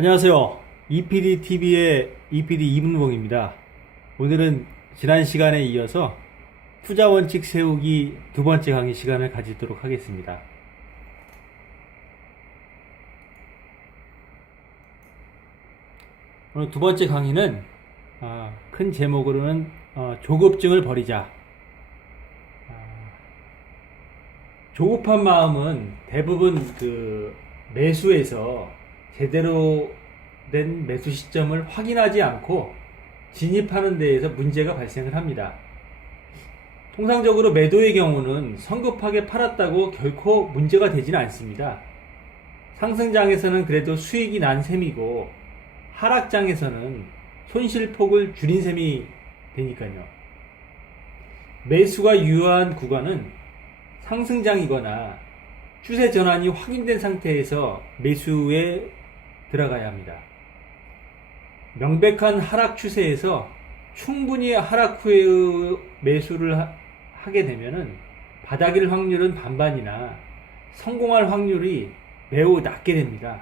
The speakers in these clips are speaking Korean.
안녕하세요. EPDTV의 EPD 이문봉입니다. 오늘은 지난 시간에 이어서 투자 원칙 세우기 두 번째 강의 시간을 가지도록 하겠습니다. 오늘 두 번째 강의는 큰 제목으로는 조급증을 버리자. 조급한 마음은 대부분 매수에서 제대로 된 매수 시점을 확인하지 않고 진입하는 데에서 문제가 발생을 합니다. 통상적으로 매도의 경우는 성급하게 팔았다고 결코 문제가 되지는 않습니다. 상승장에서는 그래도 수익이 난 셈이고 하락장에서는 손실폭을 줄인 셈이 되니까요. 매수가 유효한 구간은 상승장이거나 추세 전환이 확인된 상태에서 매수에 들어가야 합니다. 명백한 하락 추세에서 충분히 하락 후에 매수를 하게 되면은 바닥일 확률은 반반이나 성공할 확률이 매우 낮게 됩니다.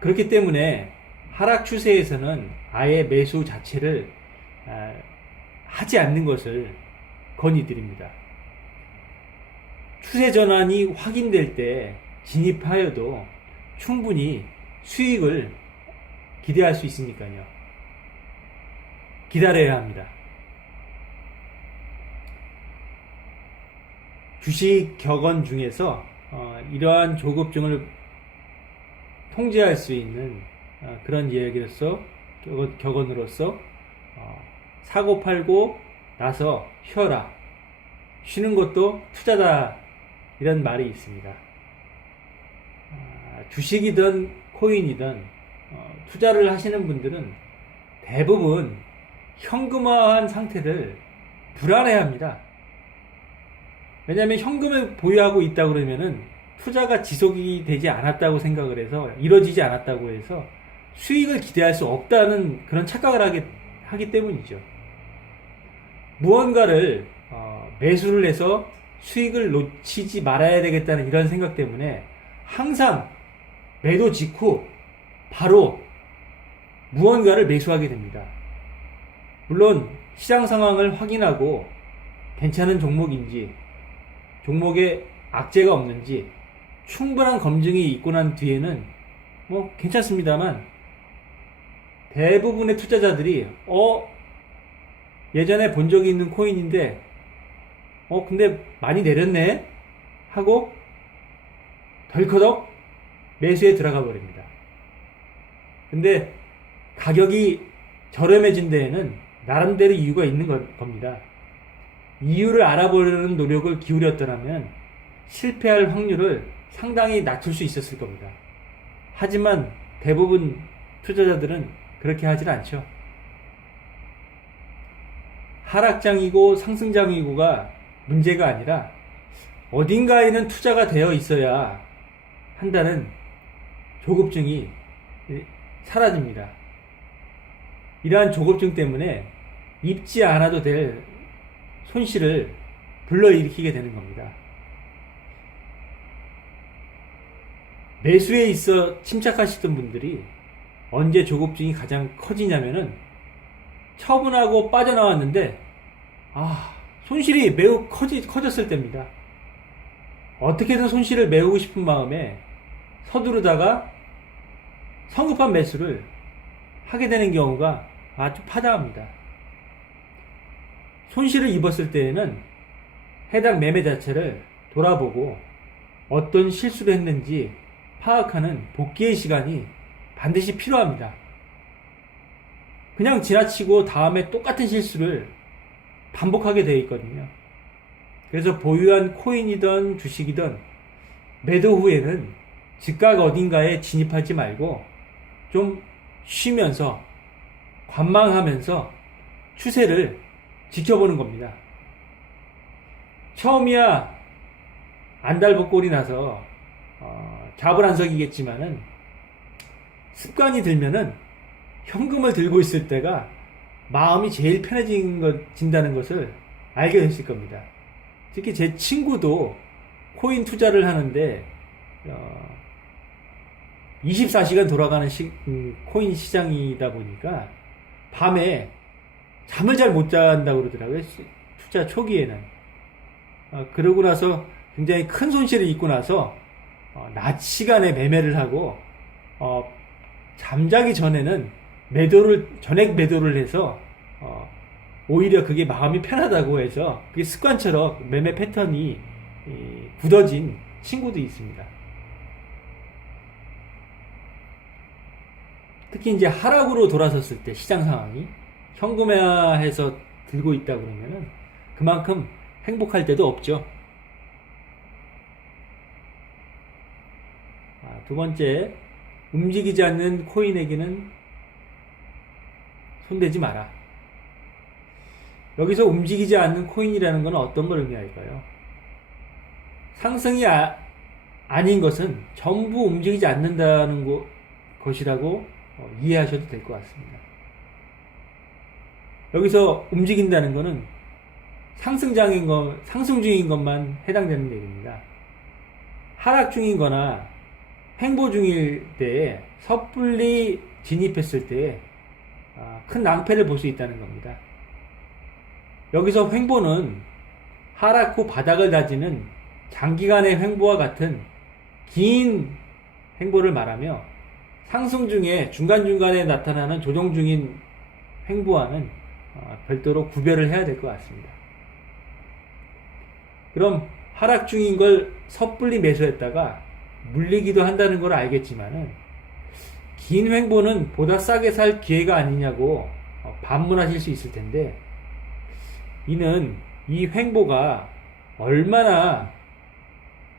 그렇기 때문에 하락 추세에서는 아예 매수 자체를 하지 않는 것을 건의드립니다. 추세 전환이 확인될 때 진입하여도 충분히 수익을 기대할 수 있으니까요. 기다려야 합니다. 주식 격언 중에서 이러한 조급증을 통제할 수 있는 그런 이야기로서 격언으로서 사고 팔고 나서 쉬어라. 쉬는 것도 투자다. 이런 말이 있습니다. 주식이든 코인이든 투자를 하시는 분들은 대부분 현금화한 상태를 불안해합니다. 왜냐하면 현금을 보유하고 있다 그러면은 투자가 지속이 되지 않았다고 생각을 해서 이루어지지 않았다고 해서 수익을 기대할 수 없다는 그런 착각을 하기 때문이죠. 무언가를 매수를 해서 수익을 놓치지 말아야 되겠다는 이런 생각 때문에 항상 매도 직후 바로 무언가를 매수하게 됩니다. 물론 시장 상황을 확인하고 괜찮은 종목인지 종목에 악재가 없는지 충분한 검증이 있고 난 뒤에는 괜찮습니다만 대부분의 투자자들이 예전에 본 적이 있는 코인인데 근데 많이 내렸네 하고 덜커덕 매수에 들어가 버립니다. 근데 가격이 저렴해진 데에는 나름대로 이유가 있는 겁니다. 이유를 알아보려는 노력을 기울였더라면 실패할 확률을 상당히 낮출 수 있었을 겁니다. 하지만 대부분 투자자들은 그렇게 하질 않죠. 하락장이고 상승장이고가 문제가 아니라 어딘가에는 투자가 되어 있어야 한다는 조급증이 사라집니다. 이러한 조급증 때문에 입지 않아도 될 손실을 불러일으키게 되는 겁니다. 매수에 있어 침착하시던 분들이 언제 조급증이 가장 커지냐면은 처분하고 빠져나왔는데 손실이 매우 커졌을 때입니다. 어떻게든 손실을 메우고 싶은 마음에 서두르다가 성급한 매수를 하게 되는 경우가 아주 파다합니다. 손실을 입었을 때에는 해당 매매 자체를 돌아보고 어떤 실수를 했는지 파악하는 복귀의 시간이 반드시 필요합니다. 그냥 지나치고 다음에 똑같은 실수를 반복하게 되어 있거든요. 그래서 보유한 코인이든 주식이든 매도 후에는 즉각 어딘가에 진입하지 말고 좀 쉬면서 관망하면서 추세를 지켜보는 겁니다. 처음이야 안달복골이 나서 자불안석이겠지만은 습관이 들면은 현금을 들고 있을 때가 마음이 제일 편해진다는 것을 알게 되실 겁니다. 특히 제 친구도 코인 투자를 하는데 24시간 돌아가는 코인 시장이다 보니까 밤에 잠을 잘 못 잔다고 그러더라고요. 투자 초기에는. 그러고 나서 굉장히 큰 손실을 입고 나서 낮 시간에 매매를 하고 잠자기 전에는 전액 매도를 해서 오히려 그게 마음이 편하다고 해서 그게 습관처럼 매매 패턴이 굳어진 친구도 있습니다. 특히 이제 하락으로 돌아섰을 때 시장 상황이 현금화해서 들고 있다 그러면은 그만큼 행복할 때도 없죠. 두 번째, 움직이지 않는 코인에게는 손대지 마라. 여기서 움직이지 않는 코인이라는 건 어떤 걸 의미할까요? 상승이 아닌 것은 전부 움직이지 않는다는 것이라고 이해하셔도 될 것 같습니다. 여기서 움직인다는 것은 상승 중인 것만 해당되는 얘기입니다. 하락 중인 거나 횡보 중일 때 섣불리 진입했을 때 큰 낭패를 볼 수 있다는 겁니다. 여기서 횡보는 하락 후 바닥을 다지는 장기간의 횡보와 같은 긴 횡보를 말하며 상승 중에 중간중간에 나타나는 조정 중인 횡보와는 별도로 구별을 해야 될 것 같습니다. 그럼 하락 중인 걸 섣불리 매수했다가 물리기도 한다는 걸 알겠지만은 긴 횡보는 보다 싸게 살 기회가 아니냐고 반문하실 수 있을 텐데, 이는 이 횡보가 얼마나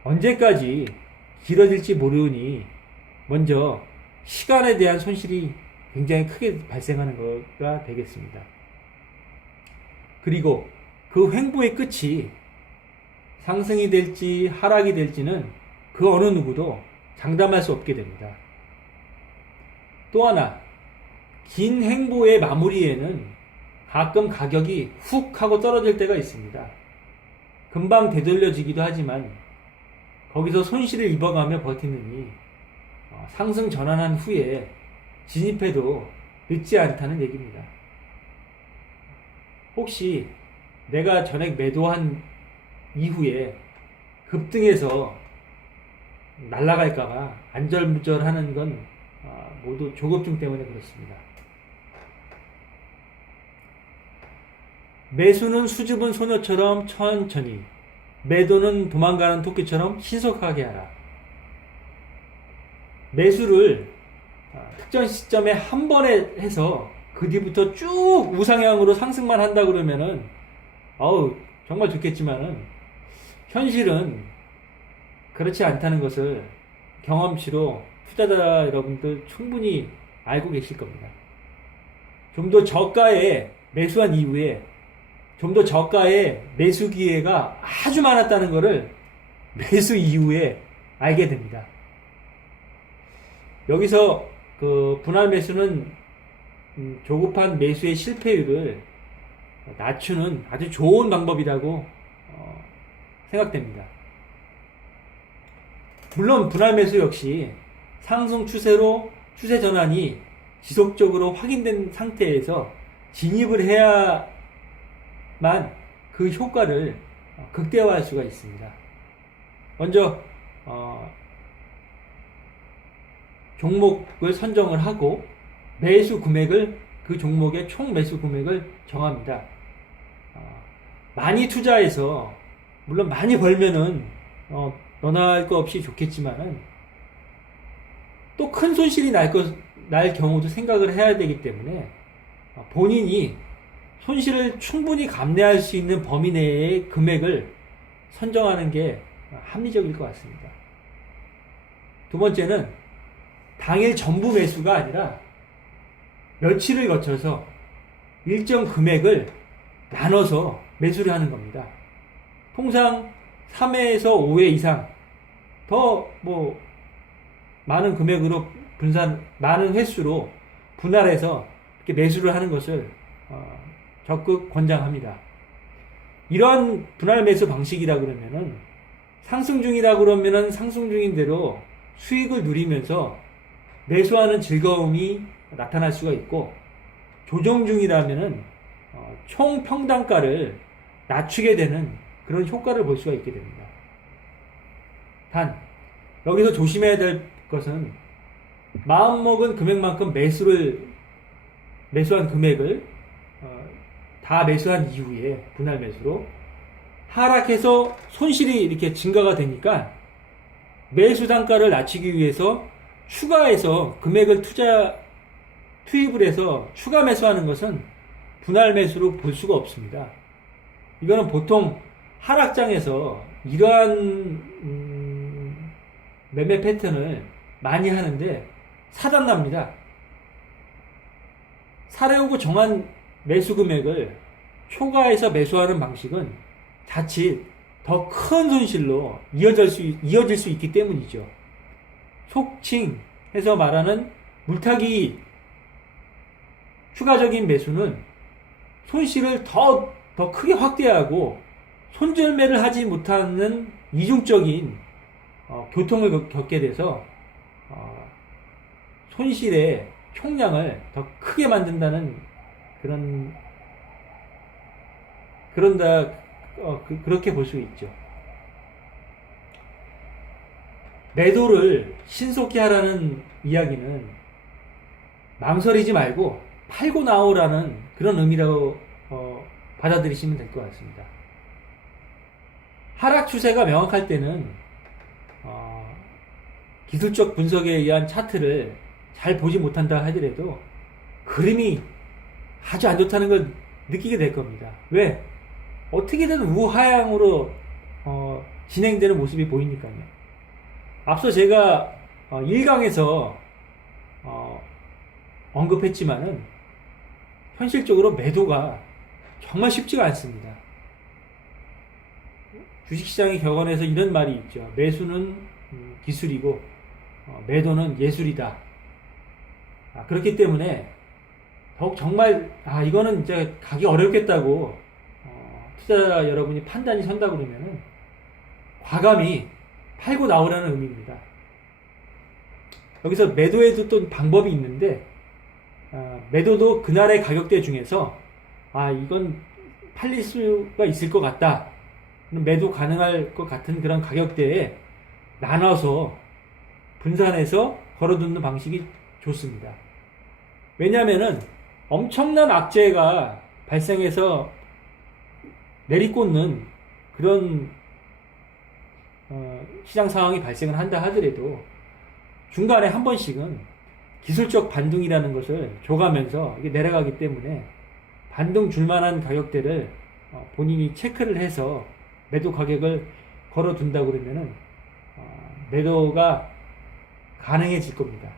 언제까지 길어질지 모르니 먼저 시간에 대한 손실이 굉장히 크게 발생하는 거가 되겠습니다. 그리고 그 횡보의 끝이 상승이 될지 하락이 될지는 그 어느 누구도 장담할 수 없게 됩니다. 또 하나, 긴 횡보의 마무리에는 가끔 가격이 훅 하고 떨어질 때가 있습니다. 금방 되돌려지기도 하지만 거기서 손실을 입어가며 버티느니 상승 전환한 후에 진입해도 늦지 않다는 얘기입니다. 혹시 내가 전액 매도한 이후에 급등해서 날아갈까봐 안절부절하는 건 모두 조급증 때문에 그렇습니다. 매수는 수줍은 소녀처럼 천천히, 매도는 도망가는 토끼처럼 신속하게 하라. 매수를 특정 시점에 한 번에 해서 그 뒤부터 쭉 우상향으로 상승만 한다 그러면은 정말 좋겠지만은 현실은 그렇지 않다는 것을 경험치로 투자자 여러분들 충분히 알고 계실 겁니다. 좀 더 저가에 매수한 이후에 좀 더 저가의 매수 기회가 아주 많았다는 것을 매수 이후에 알게 됩니다. 여기서 그 분할 매수는 조급한 매수의 실패율을 낮추는 아주 좋은 방법이라고 생각됩니다. 물론 분할 매수 역시 상승 추세로 추세 전환이 지속적으로 확인된 상태에서 진입을 해야만 그 효과를 극대화할 수가 있습니다. 먼저 종목을 선정을 하고 매수 금액을 그 종목의 총 매수 금액을 정합니다. 많이 투자해서 물론 많이 벌면은 너나 할 거 없이 좋겠지만은 또 큰 손실이 날 경우도 생각을 해야 되기 때문에 본인이 손실을 충분히 감내할 수 있는 범위 내의 금액을 선정하는 게 합리적일 것 같습니다. 두 번째는 당일 전부 매수가 아니라 며칠을 거쳐서 일정 금액을 나눠서 매수를 하는 겁니다. 통상 3회에서 5회 이상 더 많은 금액으로 많은 횟수로 분할해서 이렇게 매수를 하는 것을 적극 권장합니다. 이러한 분할 매수 방식이라 그러면은 상승 중이라 그러면은 상승 중인 대로 수익을 누리면서 매수하는 즐거움이 나타날 수가 있고, 조정 중이라면은 총 평단가를 낮추게 되는 그런 효과를 볼 수가 있게 됩니다. 단 여기서 조심해야 될 것은, 마음먹은 금액만큼 매수한 금액을 다 매수한 이후에 분할 매수로 하락해서 손실이 이렇게 증가가 되니까, 매수 단가를 낮추기 위해서 추가해서 금액을 투입을 해서 추가 매수하는 것은 분할 매수로 볼 수가 없습니다. 이거는 보통 하락장에서 이러한 매매 패턴을 많이 하는데 사단납니다. 사려오고 정한 매수 금액을 초과해서 매수하는 방식은 자칫 더 큰 손실로 이어질 수 있기 때문이죠. 속칭 해서 말하는 물타기 추가적인 매수는 손실을 더 크게 확대하고 손절매를 하지 못하는 이중적인 교통을 겪게 돼서 손실의 총량을 더 크게 만든다는 그렇게 볼 수 있죠. 매도를 신속히 하라는 이야기는 망설이지 말고 팔고 나오라는 그런 의미라고 받아들이시면 될 것 같습니다. 하락 추세가 명확할 때는 기술적 분석에 의한 차트를 잘 보지 못한다 하더라도 그림이 아주 안 좋다는 걸 느끼게 될 겁니다. 왜? 어떻게든 우하향으로 진행되는 모습이 보이니까요. 앞서 제가 1강에서 언급했지만은 현실적으로 매도가 정말 쉽지가 않습니다. 주식시장의 격언에서 이런 말이 있죠. 매수는 기술이고 매도는 예술이다. 그렇기 때문에 더욱 정말 이거는 이제 가기 어렵겠다고 투자자 여러분이 판단이 선다 그러면은 과감히 팔고 나오라는 의미입니다. 여기서 매도에도 또 방법이 있는데, 매도도 그날의 가격대 중에서 이건 팔릴 수가 있을 것 같다, 매도 가능할 것 같은 그런 가격대에 나눠서 분산해서 걸어두는 방식이 좋습니다. 왜냐하면은 엄청난 악재가 발생해서 내리꽂는 그런 시장 상황이 발생을 한다 하더라도 중간에 한 번씩은 기술적 반등이라는 것을 줘가면서 이게 내려가기 때문에 반등 줄만한 가격대를 본인이 체크를 해서 매도 가격을 걸어둔다 그러면은 매도가 가능해질 겁니다.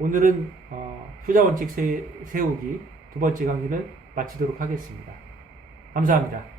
오늘은 투자 원칙 세우기 두 번째 강의를 마치도록 하겠습니다. 감사합니다.